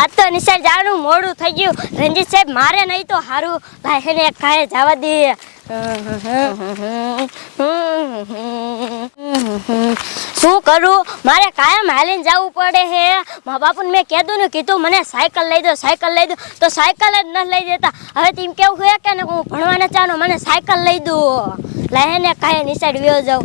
આજ તો નિશાળ જવાનું મોડું થઈ ગયું. રંજીત સાહેબ, મારે નહીં તો સારું ભાઈ હેને કાંઈ જવા દે. શું કરું? મારે કાયમ હાલીને જવું પડે હે. મા બાપુને મેં કીધું ને, કીધું મને સાયકલ લઈ દો, સાયકલ લઈ દો. તો સાયકલ જ ન લઈ દેતા. હવે તેમ કેવું છે કે હું ભણવાના ચાનો મને સાયકલ લઈ દો. લાહે ને, કાંઈ નિશાળ વ્યો જાઉં.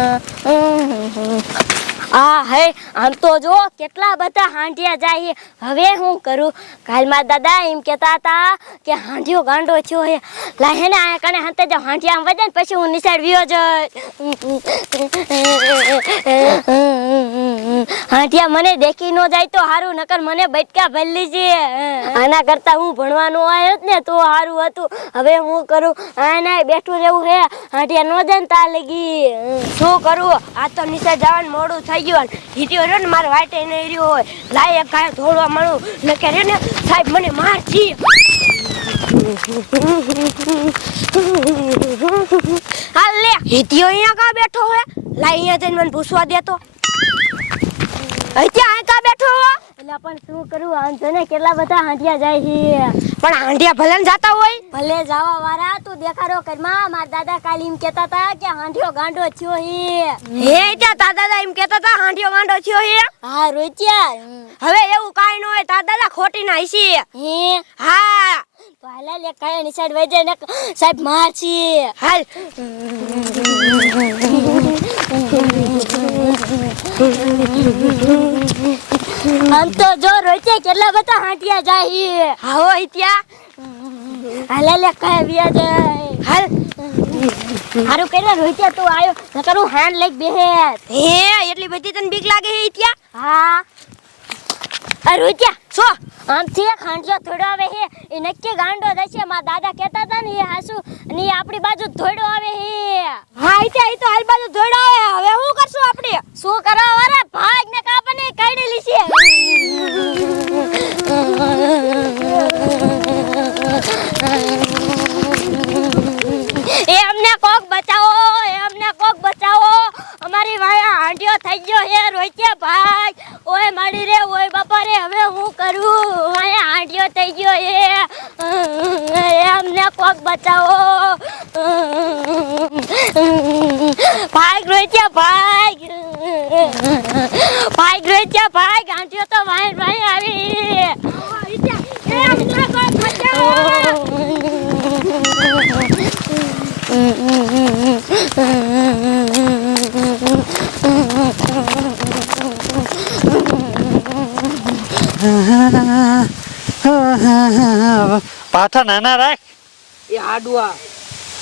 આ હે આમ તો જો કેટલા બધા હાંડિયા જાય. હવે હું કરું? કાલમાં દાદા એમ કહેતા હતા કે હાંડિયો ગાંડો થયો હે લાહે ને, આ કને હંતે જો હાંડિયા આમ વજન પછી હું નિસાડ વ્યો જ હાંડિયા મને દેખી ન જાય તો હારું, નકર મને બટકા ભરલી છે. આના કરતા હું ભણવાનું આવ્યો જ ને, તો હારું હતું. હવે હું કરું? આના બેઠું રહેવું હે. હાંડિયા નો જાય ને તા લગી. શું કરું? આ તો નીચે જવાનું મોડું થઈ ગયું. હીટ્યો રહ્યો ને મારે વાટે નહીં રહ્યો હોય. લાય એક કાંઈ ધોળવા મળું. ને કે ને, સાહેબ, મને મારજી હાલ લે. હીટ્યો અહીંયા કા બેઠો હોય લાય અહીંયા જઈને મને પૂછવા દેતો અહીંયા આ કા બેઠો હો? એટલે પણ શું કરું? જો ને કેટલા બધા હાંડિયા જાય છે. પણ હાંડિયા ભલે ને જાતા હોય. ભલે જવા વાળા તું દેખાડો કરમાં મારા દાદા કાલ એમ કહેતા હતા કે હાંડિયો ગાંડો થયો હે હે ત્યાં તા દાદા એમ કહેતા હતા હાંડિયો ગાંડો થયો હે હા રોચ્યા. હવે એવું કાઈ ન હોય તા દાદા ખોટી ના હશે હે? હા. તો હાલે લે કાય નિસાડ વજે ને સાહેબ માર છે. હાલ. આમ તો જો રોચે કેટલા બધા હાંટિયા જાય. હાવો ત્યાં હાલે લે કાય વ્યા જાય. હાલ. હારું કર્યા રોહિત્યા તું આયો. નકર હું હાંડ લઈ બેહે. હે એટલી બધી તને બીક લાગે હે ત્યાં હા. આ રોહિત્યા સો આમથી એક હાંડજો થોડો આવે હે. એ નક્કી ગાંડો થશે. મારા દાદા કહેતા હતા ને એ હાસુ. ને એ આપણી બાજુ ધોડો આવે હે. હા એ તો હાલ બાજુ ધોડો આવે. હવે શું કરશું આપણે? શું કરવા વારે ભાગ ને કાઢેલી છે. એ અમને કોક બચાવો, એ અમને કોક બચાવો. અમારી વાયા હાંડિયો થઈ ગયો હે રોઈકે ભાઈ. ઓય મારી રે, ઓય બાપા રે, હવે હું કરું? વાયા હાંડિયો થઈ ગયો હે કોક બચાવો. ભાઈ રોઈકે ભાઈ ભાઈ રોઈકે ભાઈ હાંડિયો તો વાય વાય આવી. પાછા નાના રાખ. એ હાડુઆ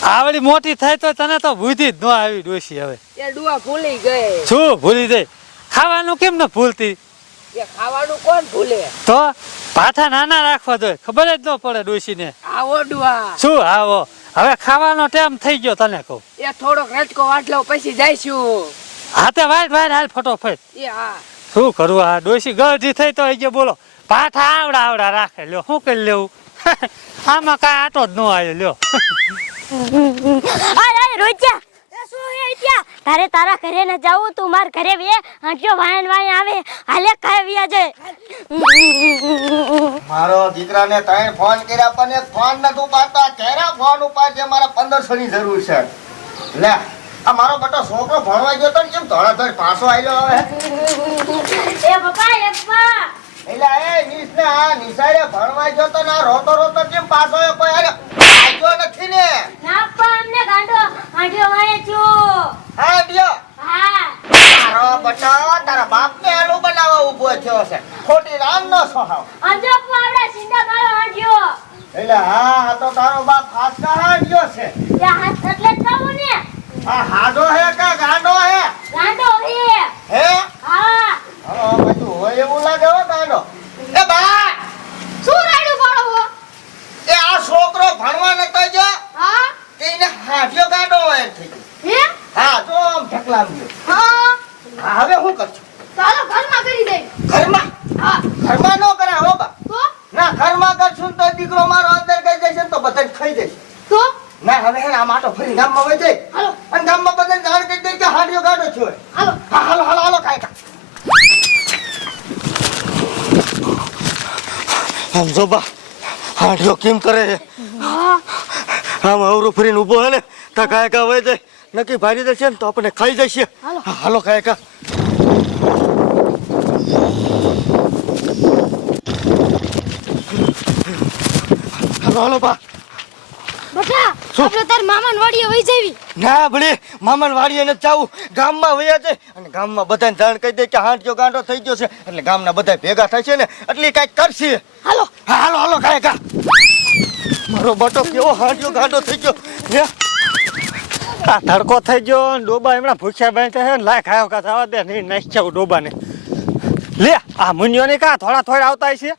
આવડી મોટી થાય તો તને તો બુદ્ધિ જ ન આવી ડોશી હવે. એ ડુઆ ભૂલી ગઈ. શું ભૂલી ગઈ? ખાવાનું કેમ ન ભૂલતી? એ ખાવાનું કોણ ભૂલે? તો પાછા નાના રાખવા જોઈએ. ખબર જ ન પડે ડોશીને. આવો ડુઆ. શું? આવો. હવે ખાવાનો ટાઈમ થઈ ગયો તને કહું. એ થોડોક રચકો વાટલો પછી જઈશું. હાથે વાઈટ વાઈટ હાલ ફટોફટ. એ હા. શું કરવું આ ડોશી? ગળજી થઈ તો ગયો. બોલો. પાઠા આવડા આવડા રાખે. લ્યો શું કરી લેવું? આમાં કાંઈ આટો જ ન આવ્યો લ્યો. અરે રોજા શું હે ત્યાં તારે તારા ઘરે ન જાવું તું માર ઘરે વે. આંટ્યો વાયન વાય આવે. હાલે કાય વિયા જાય. મારો દીકરાને ત્રણ ફોન કર્યા પણ એક ફોન નથી ઉપાડતો. આ ઘેરા ફોન ઉપાડજે મારે પંદરસો ની જરૂર છે. લે આ મારો બટો છોકરો ભણવા ગયો તો ને કેમ ધોળાધોળ પાછો આવ્યો હવે? એ પપ્પા એ પપ્પા. એટલે એ નીસ ને આ ભણવા ગયો તો ને રોતો રોતો કેમ પાછો આવ્યો કોઈ અરે આવ્યો નથી ને? ના અમને ગાંડો છો. હા હા. તારા આલુ બનાવવા ઊભો થયો છે. ખોટી રામ નો સોહાવ અંજો પપ્પા સિંધા મારો આંટ્યો એટલે હા તો તારો બાપ હાસકા હાંડ્યો છે. એ હાથ એટલે જ ને. આ હાડો હે ઘરમાં કરશું તો દીકરો મારો અંદર ગઈ જશે ને તો બધાને ખાઈ જશે. તો? ના હવે આ માટો ફરી ગામમાં વહી જાય. અને ગામમાં બધાને ગાળ કરી દે કે હાડિયો ગાડો છો હાલો. હા હાલો હાલો હાલો કાંઈ આમ જોબા હાડિયો કેમ કરે છે? આમ અવરું ફરીને ઊભો હે તો કાંઈ વહી જાય. નક્કી ભારી દેશે ને તો આપણે ખાઈ જશે. હાલો. કાંઈ. હાલો હાલો બા. બટા આપણે તાર મામાન વાડીએ વહી જવી. ના ભલે મામાન વાડીએ જાવું. ગામમાં વયા છે અને ગામમાં બધાને જાણ કહી દે કે હાંડિયો ગાંડો થઈ ગયો છે. એટલે ગામના બધા ભેગા થશે ને એટલે કાંઈક કરશે. હાલો. હાલો હાલો કાંઈ કા. મારો બટો કેવો હાંડિયો ગાંડો થઈ ગયો. હે? આ તડકો થઈ ગયો ને ડોબા એમના ભૂખ્યા બેઠા છે લાય ખાયો કા થવા દે નહીં નાખ્યા ડોબાને. લે આ મુનિયોને કા થોડા થોડા આવતા છે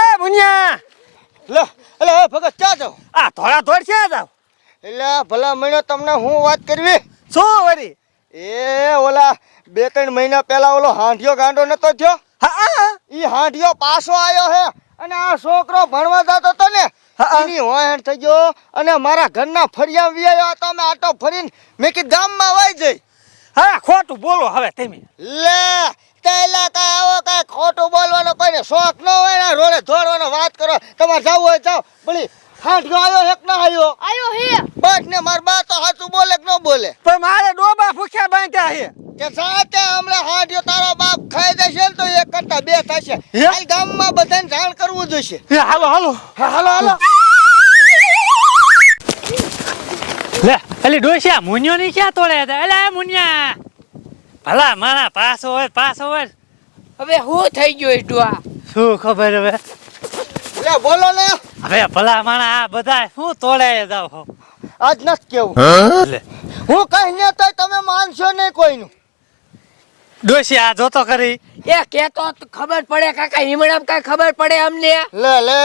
એ મુનિયા! લે એટલે હવે ભગત ક્યાં જાવ? આ ધોળા ધોળ છે જાવ? એટલે ભલા મહિનો તમને હું વાત કરવી? શું વરી? એ ઓલા બે ત્રણ મહિના પહેલા ઓલો હાંડિયો ગાંડો નતો થયો? હા. ઈ હાંઢિયો પાછો આવ્યો હે અને આ છોકરો ભણવા જતો હતો ને. એની હોહેણ થઈ ગયો અને મારા ઘરના ફરિયા વિયાયો હતો અમે આટો ફરીને મેં કીધું ગામમાં વહી જઈ. હા ખોટું બોલો હવે તમે. લે તેલા કાંઈ આવો કાંઈ ખોટું બોલવાનો કોઈને શોખ ન હોય ને રોડે દોડવાનો વાત કરો. તમારે જવું હોય જાઓ. ભલી હાંડિયો આવ્યો એક ના આવ્યો? આયો હે બસ ને માર બા તો હાથું બોલે કે ન બોલે? પણ મારે ડોબા ભૂખ્યા બાંધ્યા હે કે સાથે હમણાં હાંઠ્યો તારો બાપ ખાઈ જશે ને તો એક કરતા બે થશે. હાલ ગામમાં બધાને જાણ કરવું જોઈશે. હાલો હાલો. હાલો હાલો. લે એલી ડોસિયા મુનિયો ની ક્યાં તોડે હતા એલે મુનિયા. ભલા મારા પાસ હોય પાસ હોય હવે શું થઈ ગયો આ? શું ખબર હવે? લે બોલો ને હવે ભલા માણા આ બધા શું તોડે જાવ હો. આજ નથી કેવું. લે હું કહીને ને તો તમે માનશો નહીં કોઈનું. ડોશી આ જોતો કરી એ કેતો તો ખબર પડે કાકા હિમણામ કઈ ખબર પડે અમને? લે લે.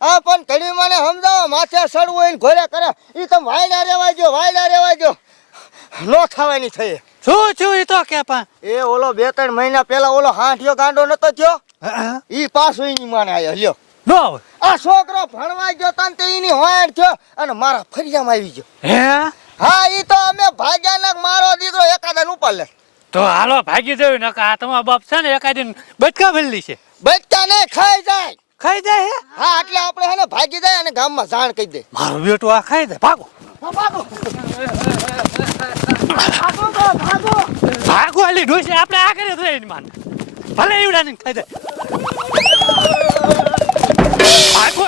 આ પણ ઘડી મને સમજાવો માથે સડવું હોય ને ઘોરે કરે એ તમે વાયડા રેવા જો વાયડા રેવા જો નો થવાની થઈ શું છું ઈ તો કે પણ એ ઓલો બે ત્રણ મહિના પહેલા ઓલો હાંઠિયો ગાંડો નતો થયો? ઈ પાછો ઈની માને આયો લ્યો. નો હોય. આ છોકરો ભણવા ગયો તન તે ઈની હોયણ થયો અને મારા ફરિયામાં આવી ગયો. હે? હા ઈ તો અમે ભાગ્યાનક મારો દીકરો એકાદન ઉપર લે. તો હાલો ભાગી જવું નકા આ તમારા બાપ છે ને એકાદન બચકા ભેલી છે. બચકા ને ખાઈ જાય. ખાઈ જાય હે? હા એટલે આપણે હે ને ભાગી જાય અને ગામમાં જાણ કહી દે. મારો બેટો આ ખાઈ જાય ભાગો. ભાગો. ભાગો ભાગો અલી ડોસી આપણે આ કરે તો એની માન. ભલે એવડા ને ખાઈ દે. ભાગો.